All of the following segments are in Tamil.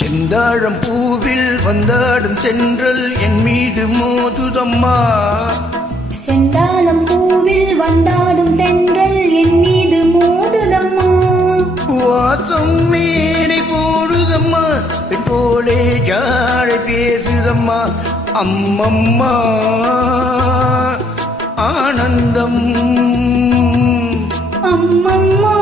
செந்தாழம் பூவில் வந்தாடும் தென்றல் என் மீது மோதுதம்மா. செந்தாழம் பூவில் வந்தாடும் தென்றல் என் மீது மோதுதம்மா. வாசம் மேடை போடுதம்மா, பெண் போலே ஜாடை பேசுதம்மா. அம்மம்மா ஆனந்தம், அம்மம்மா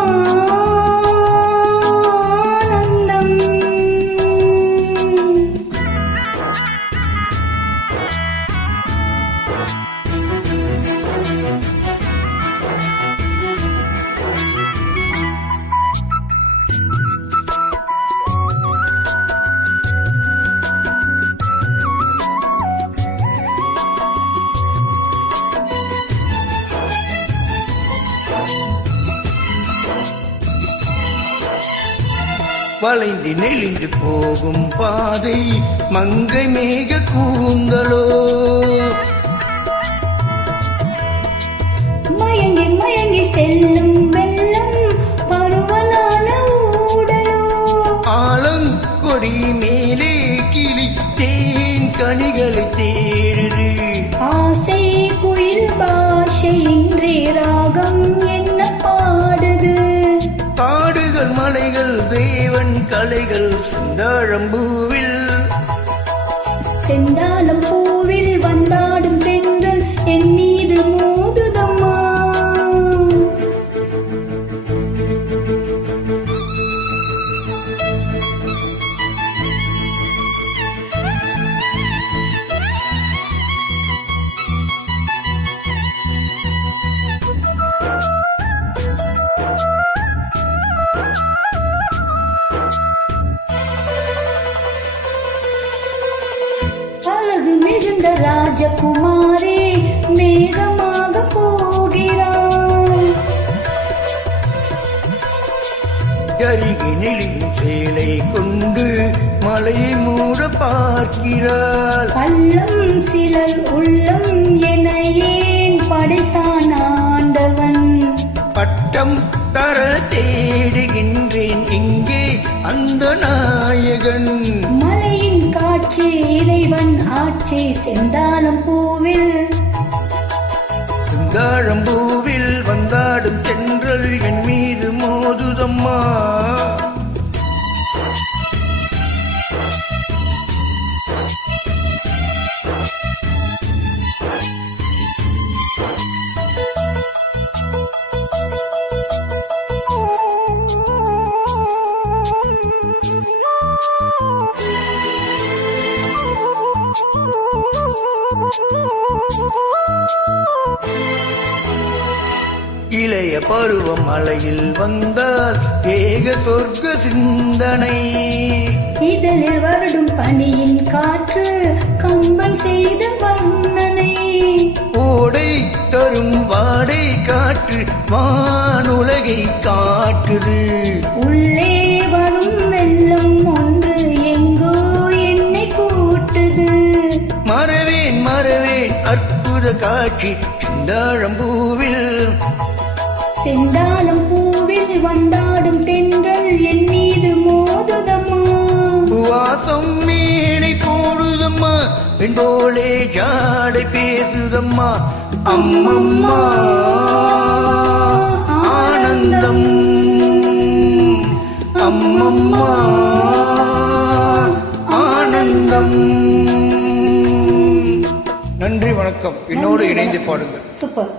வளைந்து நெளிந்து போகும் பாதை மங்கை மேக கூந்தலோ. மயங்கி மயங்கி செல்லும் வெள்ளம் பருவலான ஊடலோ. ஆலம் கொடி மேலே கிளி தேன் கனிகளை தேடுது. ஆசை குயில் பாஷை இன்றே ராகம் என்ன பாடுது. காடுகள் மலைகள் தேவன் கலைகள் செந்தாழம் பூவில். செந்தாழம் பூவில் வந்தாடும் தென்றல் என் மீது மோதுதம்மா. அழகு மிகுந்த ராஜகுமாரே மேகமாக போகிறான். அருகி நெளியும் சேலை கொண்டு மலையை மூட பார்க்கிறாள். பள்ளம் சிலர் உள்ளம் என ஏன் படைத்தான் ஆண்டவன். பட்டம் தர தேடுகின்றேன் இங்கே அந்த நாயகன். மலையின் காட்சி இறைவன் ஆட்சி செந்தாழம் பூவில். செந்தாழம் பூவில் வந்தாடும் தென்றல் என் மீது மோதுதம்மா. இளைய பருவம் மலையில் வந்தால் ஏக சொர்க்க சிந்தனை. இதழில் வருடும் பனியின் காற்று கம்பன் செய்த வர்ணனை. ஓடை தரும் வாடை காற்று வானுலகை காட்டுது. உள்ளே வரும் வெள்ளம் ஒன்று எங்கோ என்னை கூட்டுது. மறவேன் மறவேன் அற்புத காட்சி செந்தாழம் பூவில். செந்தாழம் பூவில் வந்தாடும் தென்றல் என் மீது மோதுதம்மா. வாசம் மேடை போடுதம்மா, பெண் போலே ஜாடை பேசுதம்மா. அம்மம்மா ஆனந்தம், அம்மம்மா ஆனந்தம். நன்றி, வணக்கம். என்னோடு இணைந்து பாடுங்கள். சூப்பர்.